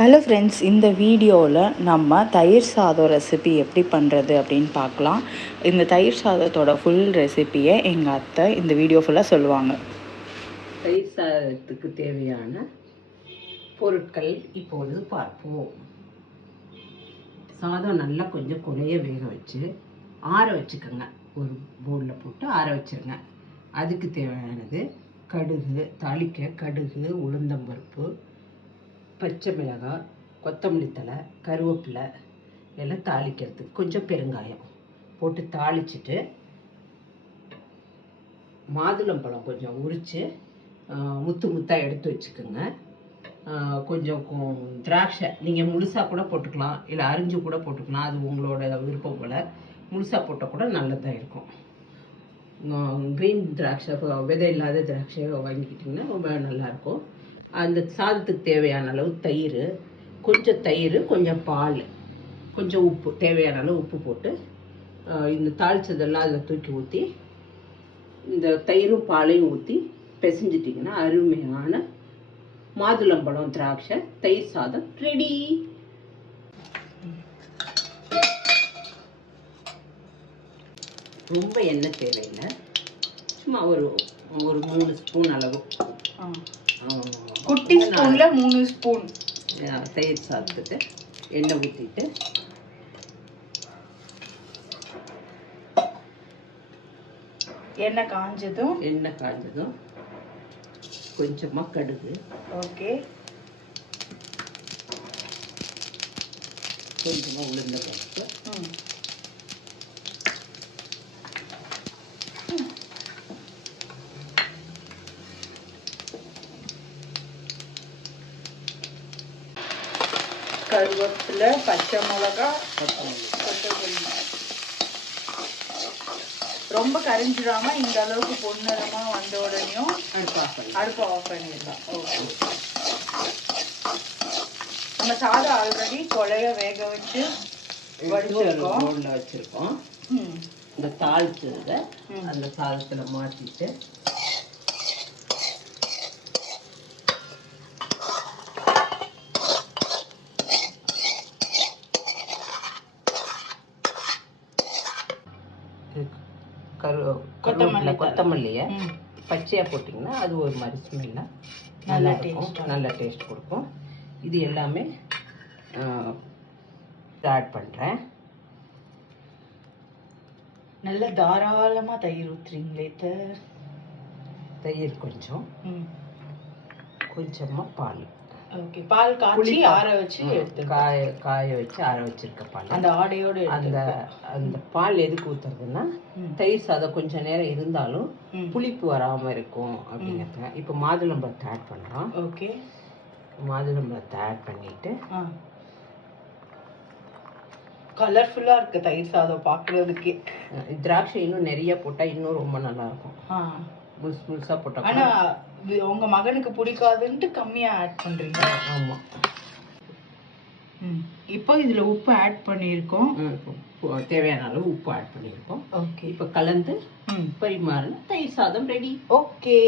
Hello friends, இந்த வீடியோவில் நம்ம தயிர் சாதம் ரெசிபி எப்படி பண்ணுறது அப்படின்னு பார்க்கலாம். இந்த தயிர் சாதத்தோட ஃபுல் ரெசிபியை எங்கள் அத்தை இந்த வீடியோ ஃபுல்லாக சொல்லுவாங்க. தயிர் சாதத்துக்கு தேவையான பொருட்கள் இப்பொழுது பார்ப்போம். சாதம் நல்லா கொஞ்சம் குழைய வேக வச்சு ஆற வச்சுக்கோங்க. ஒரு பவுலில் போட்டு ஆற வச்சுருங்க. அதுக்கு தேவையானது கடுகு, தாளிக்க கடுகு, உளுந்தம்பருப்பு, பச்சை மிளகாய், கொத்தமல்லி தழை, கருவேப்பிலை எல்லாம் தாளிக்கிறதுக்கு கொஞ்சம் பெருங்காயம் போட்டு தாளிச்சிட்டு மாதுளம்பழம் கொஞ்சம் உரித்து முத்து முத்தாக எடுத்து வச்சுக்கோங்க. கொஞ்சம் திராட்சை நீங்கள் முழுசாக கூட போட்டுக்கலாம், இல்லை அரிஞ்சு கூட போட்டுக்கலாம். அது உங்களோட விருப்பம் போல். முழுசாக போட்டால் கூட நல்லதாக இருக்கும். க்ரீன் திராட்சை, விதை இல்லாத திராட்சை வாங்கிக்கிட்டிங்கன்னா ரொம்ப நல்லாயிருக்கும். அந்த சாதத்துக்கு தேவையான அளவு தயிர், கொஞ்சம் பால், கொஞ்சம் உப்பு, தேவையான அளவு உப்பு போட்டு இந்த தாளிச்சதெல்லாம் அதில் தூக்கி ஊற்றி இந்த தயிரும் பாலையும் ஊற்றி பிசைஞ்சிட்டிங்கன்னா அருமையான மாதுளம்பழம், திராட்சை தயிர் சாதம் ரெடி. ரொம்ப எண்ணெய் தேவையில்லை, சும்மா ஒரு 3 ஸ்பூன் அளவு, குட்டி ஸ்பூன்ல 3 ஸ்பூன் தயிர் சாதத்துக்கு எண்ணெய் ஊற்றிட்டு எண்ணெய் காஞ்சதும் கொஞ்சமாக கடுகு, ஓகே, கொஞ்சமாக உளுந்த பருப்பு, கருவேப்பிலை, பச்சை மிளகாய், கொத்தமல்லி. ரொம்ப கரிஞ்சிடாம இந்த அளவுக்கு பொன்னிறமா வந்த உடனேயும் அடுப்பு ஆஃப் பண்ணிடலாம். ஓகே, நம்ம சாதம் ஆல்ரெடி கொலைய வேக வச்சு வச்சிருக்கோம். இந்த தாளிச்சதை அந்த சாதத்துல மாற்றிட்டு கொத்தமல்லியை பச்சையாக போட்டிங்கன்னா அது ஒரு மாதிரி ஸ்மெல்லாக நல்லா இருக்கும், நல்ல டேஸ்ட் கொடுக்கும். இது எல்லாமே ஆட் பண்ணுறேன். நல்ல தாராளமாக தயிர் ஊற்றுறீங்களே. தயிர் கொஞ்சமாக பால், ஓகே, பால் காய்ச்சி ஆற வச்சு காய வச்சு ஆற வச்சிருக்க பால். அந்த ஆடையோடு அந்த பால் எதுக்கு ஊற்றுறதுன்னா தயிர் சாதம் கொஞ்சம் நேரம் இருந்தாலும் புளிப்பு வராமல் இருக்கும் அப்படிங்கிறதுங்க. இப்போ மாதுளம்பழத்தை ஆட் பண்ணுறோம். ஓகே, மாதுளம்பழத்தை ஆட் பண்ணிட்டு கலர்ஃபுல்லாக இருக்குது தயிர் சாதம் பார்க்குறதுக்கு. திராட்சை இன்னும் நிறைய போட்டால் இன்னும் ரொம்ப நல்லாயிருக்கும். முழுசாக போட்டால் ஆனால் உங்கள் மகனுக்கு பிடிக்காதுன்ட்டு கம்மியாக ஆட் பண்ணுறீங்க. ஆமாம். இப்போ இதில் உப்பு ஆட் பண்ணியிருக்கோம், தேவையான அளவு உப்பு ஆட் பண்ணியிருக்கோம். ஓகே, இப்போ கலந்து பரிமாறின தயிர் சாதம் ரெடி. ஓகே.